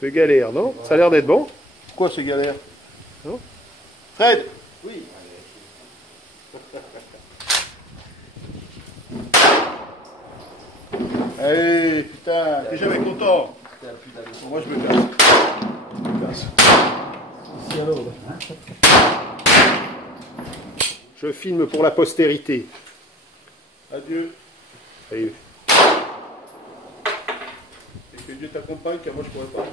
Peu galère, non? Ça a l'air d'être bon. Pourquoi c'est galère? Non? Fred! Oui. Allez, putain, t'es jamais content. Bon, moi je me casse. Je filme pour la postérité. Adieu. Salut. Et que Dieu t'accompagne, car moi je pourrais pas.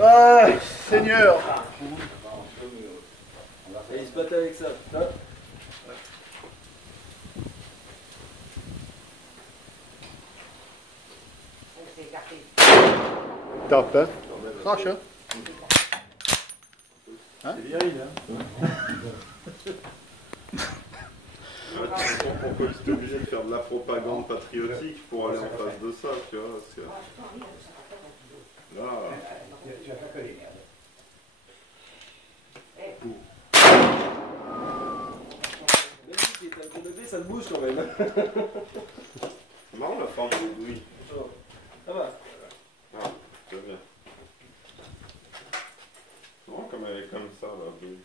Ah, Seigneur! Et il se battait avec ça, putain. Top, hein? Crache, hein? C'est viril, hein. Tu comprends pourquoi tu es obligé de faire de la propagande patriotique pour aller en face de ça, tu vois, parce que... Là... Tu vas faire coller, merde. Même si tu es un peu levé, ça te bouge quand même. C'est marrant la forme des douilles. Ça va. Ah, c'est bien. C'est marrant comme elle est comme ça, la douille.